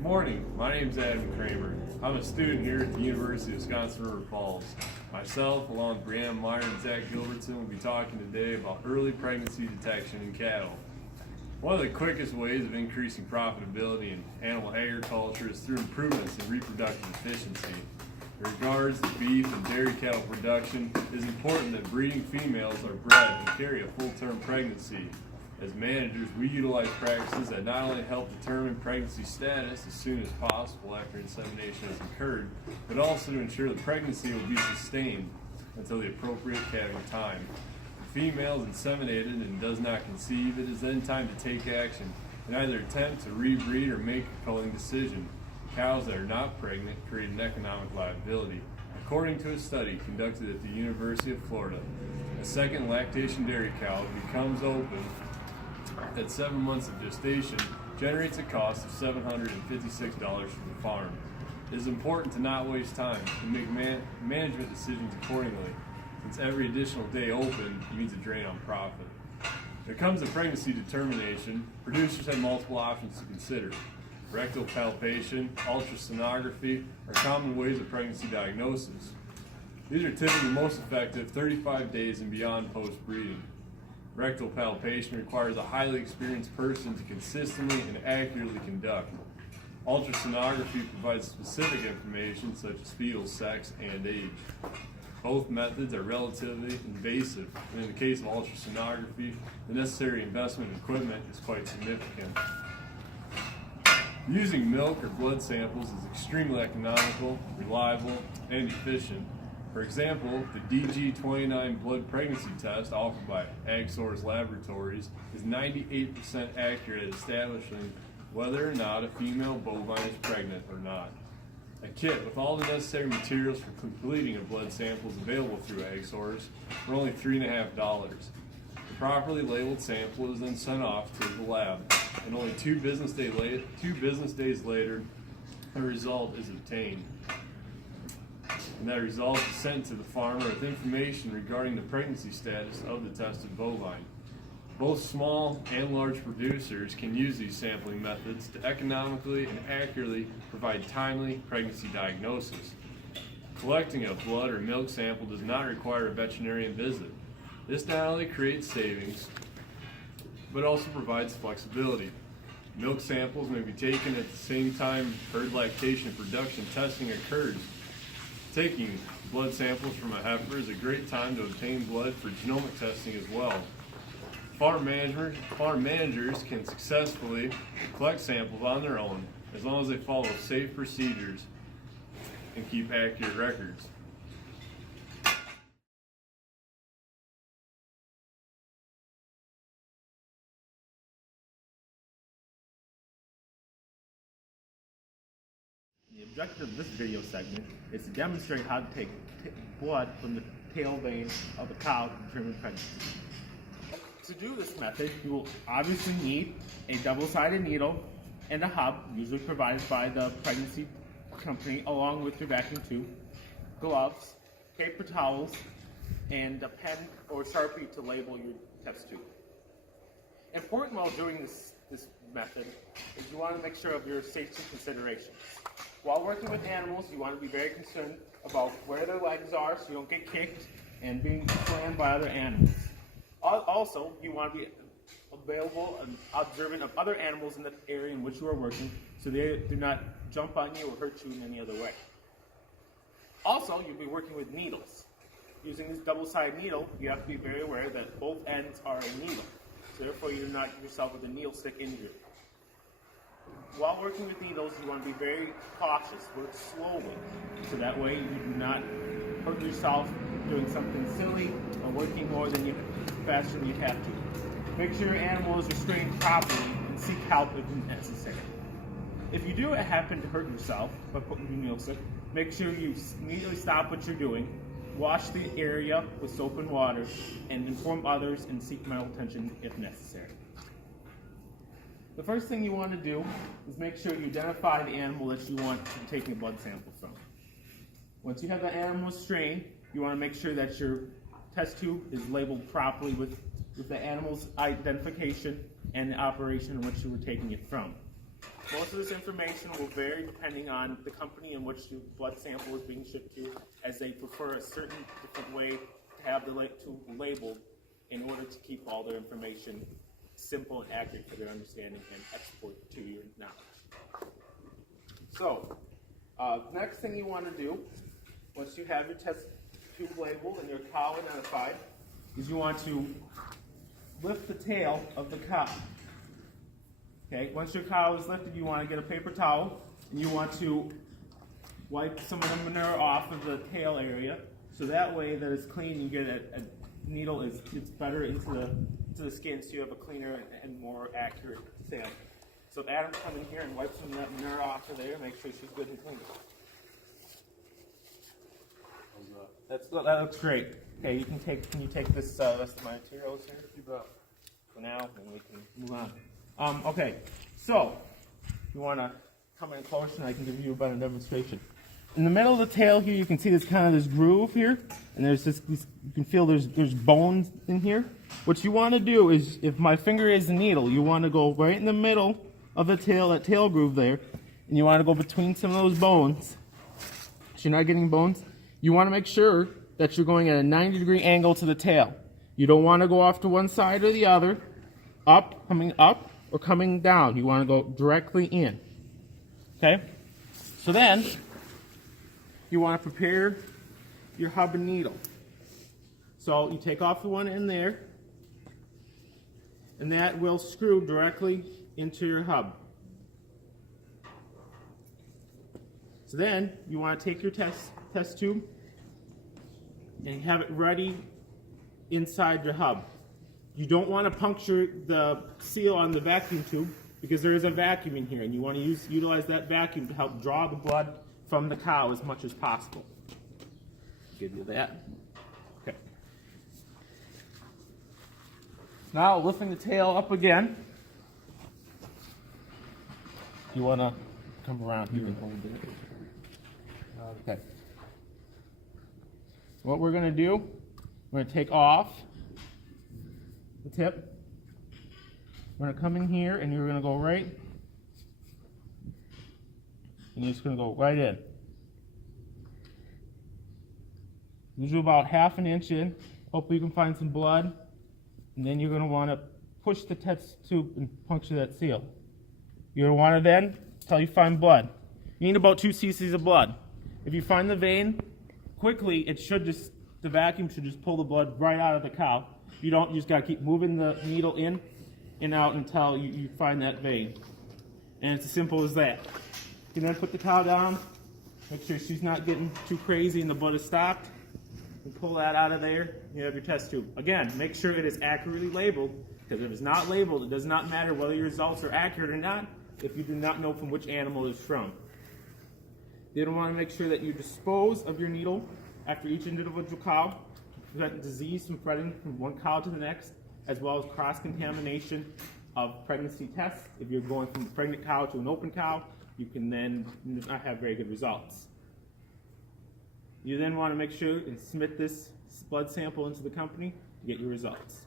Good morning, my name is Adam Kramer. I'm a student here at the University of Wisconsin-River Falls. Myself, along with Brianna Meyer and Zach Gilbertson, will be talking today about early pregnancy detection in cattle. One of the quickest ways of increasing profitability in animal agriculture is through improvements in reproductive efficiency. In regards to beef and dairy cattle production, it is important that breeding females are bred and carry a full-term pregnancy. As managers, we utilize practices that not only help determine pregnancy status as soon as possible after insemination has occurred, but also to ensure the pregnancy will be sustained until the appropriate calving time. If the female is inseminated and does not conceive, it is then time to take action and either attempt to rebreed or make a culling decision. Cows that are not pregnant create an economic liability. According to a study conducted at the University of Florida, a second lactation dairy cow becomes open at 7 months of gestation generates a cost of $756 for the farm. It is important to not waste time and make management decisions accordingly, since every additional day open means a drain on profit. When it comes to pregnancy determination, producers have multiple options to consider. Rectal palpation, ultrasonography are common ways of pregnancy diagnosis. These are typically most effective 35 days and beyond post-breeding. Rectal palpation requires a highly experienced person to consistently and accurately conduct. Ultrasonography provides specific information such as fetal sex and age. Both methods are relatively invasive, and in the case of ultrasonography, the necessary investment in equipment is quite significant. Using milk or blood samples is extremely economical, reliable, and efficient. For example, the DG29 blood pregnancy test offered by AgSource Laboratories is 98% accurate at establishing whether or not a female bovine is pregnant or not. A kit with all the necessary materials for completing a blood sample is available through AgSource for only $3.50. The properly labeled sample is then sent off to the lab, and only two business days later, a result is obtained. And that result is sent to the farmer with information regarding the pregnancy status of the tested bovine. Both small and large producers can use these sampling methods to economically and accurately provide timely pregnancy diagnosis. Collecting a blood or milk sample does not require a veterinarian visit. This not only creates savings, but also provides flexibility. Milk samples may be taken at the same time herd lactation production testing occurs. Taking blood samples from a heifer is a great time to obtain blood for genomic testing as well. Farm managers can successfully collect samples on their own as long as they follow safe procedures and keep accurate records. The objective of this video segment is to demonstrate how to take blood from the tail vein of a cow to determine pregnancy. To do this method, you will obviously need a double-sided needle and a hub, usually provided by the pregnancy company, along with your vacuum tube, gloves, paper towels, and a pen or Sharpie to label your test tube. Important while doing this method is you want to make sure of your safety considerations. While working with animals, you want to be very concerned about where their legs are so you don't get kicked and being slammed by other animals. Also, you want to be available and observant of other animals in the area in which you are working so they do not jump on you or hurt you in any other way. Also, you'll be working with needles. Using this double-sided needle, you have to be very aware that both ends are a needle. So therefore, you do not get yourself with a needle stick injury. While working with needles, you want to be very cautious. Work slowly, so that way you do not hurt yourself doing something silly or working faster than you have to. Make sure your animal is restrained properly and seek help if necessary. If you do happen to hurt yourself by putting your needle stick, make sure you immediately stop what you're doing, wash the area with soap and water, and inform others and seek medical attention if necessary. The first thing you want to do is make sure you identify the animal that you want to be taking a blood sample from. Once you have the animal strain, you want to make sure that your test tube is labeled properly with the animal's identification and the operation in which you were taking it from. Most of this information will vary depending on the company in which the blood sample is being shipped to, as they prefer a certain different way to have the labeled in order to keep all their information simple and accurate for their understanding and export to your knowledge. So, next thing you want to do, once you have your test tube labeled and your cow identified, is you want to lift the tail of the cow. Okay, once your cow is lifted, you want to get a paper towel and you want to wipe some of the manure off of the tail area, so that way that it's clean. You get a needle is better into the skin, so you have a cleaner and more accurate sample. So Adam, come in here and wipe some of that manure off of there. Make sure she's good and clean. That looks great. Okay, can you take this rest of my materials here for now, and we can move on. Okay, so you want to come in closer, and I can give you a better demonstration. In the middle of the tail here, you can see there's kind of this groove here, and there's this. You can feel there's bones in here. What you want to do is, if my finger is the needle, you want to go right in the middle of the tail, that tail groove there, and you want to go between some of those bones. So you're not getting bones. You want to make sure that you're going at a 90-degree angle to the tail. You don't want to go off to one side or the other, coming up, or coming down. You want to go directly in. Okay? So then, you want to prepare your hub and needle. So you take off the one in there, and that will screw directly into your hub. So then, you want to take your test tube and have it ready inside your hub. You don't want to puncture the seal on the vacuum tube, because there is a vacuum in here, and you want to utilize that vacuum to help draw the blood from the cow as much as possible. Give you that. Okay. Now, lifting the tail up again. You want to come around here and hold it. Okay. What we're going to do, we're going to take off the tip. We're going to come in here, and you're going to go right, and you're just going to go right in. Usually about half an inch in. Hopefully you can find some blood, and then you're going to want to push the test tube and puncture that seal. You're going to want to then, until you find blood. You need about 2 cc's of blood. If you find the vein quickly, the vacuum should just pull the blood right out of the cow. You just got to keep moving the needle in and out until you find that vein. And it's as simple as that. You can then put the cow down, make sure she's not getting too crazy and the blood is stopped, and pull that out of there. You have your test tube. Again, make sure it is accurately labeled, because if it's not labeled, it does not matter whether your results are accurate or not if you do not know from which animal it's from. You don't want to make sure that you dispose of your needle after each individual cow to prevent disease from spreading from one cow to the next, as well as cross-contamination of pregnancy tests. If you're going from a pregnant cow to an open cow, you can then not have very good results. You then want to make sure and submit this blood sample into the company to get your results.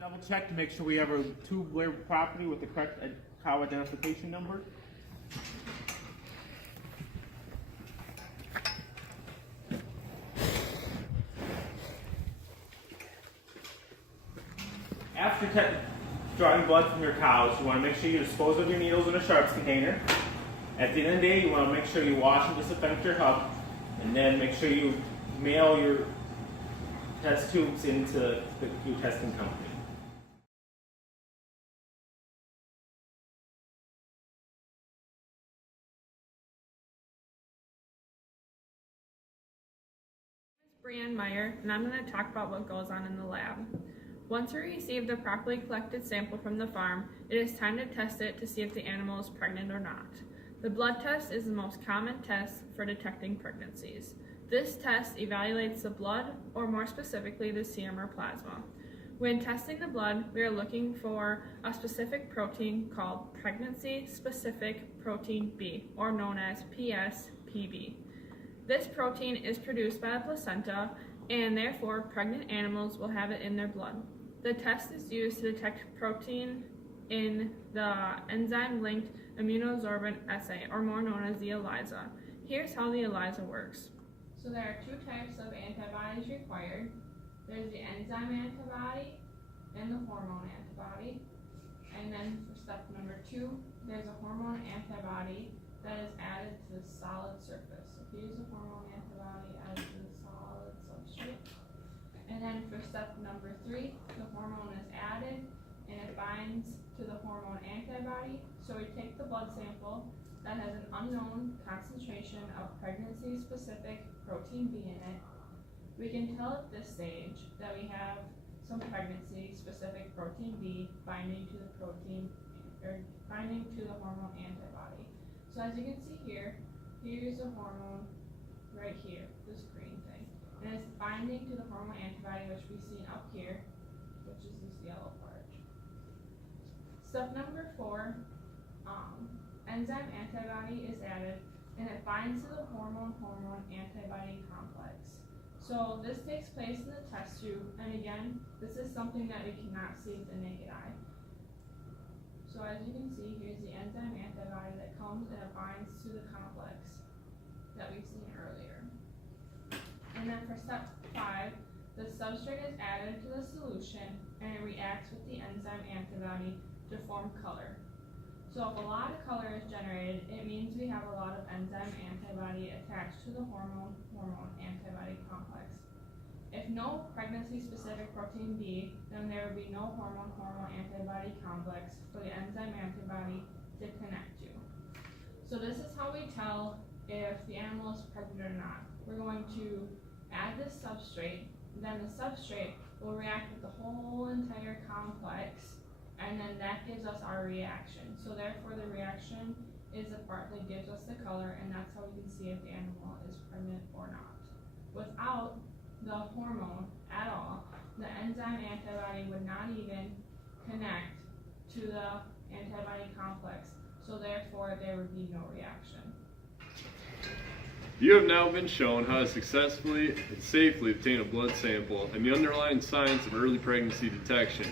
Double check to make sure we have our tube labeled properly with the correct cow identification number. After drawing blood from your cows, you want to make sure you dispose of your needles in a sharps container. At the end of the day, you want to make sure you wash and disinfect your hub, and then make sure you mail your test tubes into your testing company. Brianne Meyer, and I'm going to talk about what goes on in the lab. Once we receive the properly collected sample from the farm, it is time to test it to see if the animal is pregnant or not. The blood test is the most common test for detecting pregnancies. This test evaluates the blood, or more specifically the serum or plasma. When testing the blood, we are looking for a specific protein called pregnancy-specific protein B, or known as PSPB. This protein is produced by the placenta, and therefore pregnant animals will have it in their blood. The test is used to detect protein in the enzyme-linked immunosorbent assay, or more known as the ELISA. Here's how the ELISA works. So there are two types of antibodies required. There's the enzyme antibody and the hormone antibody. And then for step number 2, there's a hormone antibody that is added to the solid surface. So here's the hormone antibody added to the solid substrate. And then for step number 3, the hormone is added and it binds to the hormone antibody. So we take the blood sample that has an unknown concentration of pregnancy-specific protein B in it. We can tell at this stage that we have some pregnancy-specific protein B binding to the binding to the hormone antibody. So as you can see here, here's a hormone right here, this green thing. And it's binding to the hormone antibody, which we've seen up here, which is this yellow part. Step number 4, enzyme antibody is added and it binds to the hormone antibody complex. So this takes place in the test tube, and again, this is something that we cannot see with the naked eye. So as you can see, here's the enzyme antibody that comes and it binds to the complex that we've seen earlier. And then for step 5, the substrate is added to the solution and it reacts with the enzyme antibody to form color. So if a lot of color is generated, it means we have a lot of enzyme antibody attached to the hormone antibody complex. If no pregnancy-specific protein B, then there would be no hormone antibody complex for the enzyme antibody to connect to. So this is how we tell if the animal is pregnant or not. We're going to add this substrate, then the substrate will react with the whole entire complex, and then that gives us our reaction. So therefore the reaction is the part that gives us the color, and that's how we can see if the animal is pregnant or not. Without the hormone at all, the enzyme antibody would not even connect to the antibody complex, so therefore there would be no reaction. You have now been shown how to successfully and safely obtain a blood sample and the underlying science of early pregnancy detection.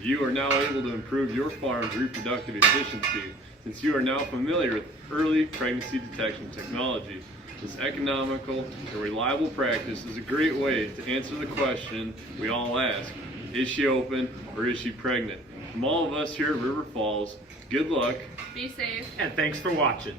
You are now able to improve your farm's reproductive efficiency since you are now familiar with early pregnancy detection technology. This economical and reliable practice is a great way to answer the question we all ask: is she open or is she pregnant? From all of us here at River Falls, good luck, Be safe, And thanks for watching.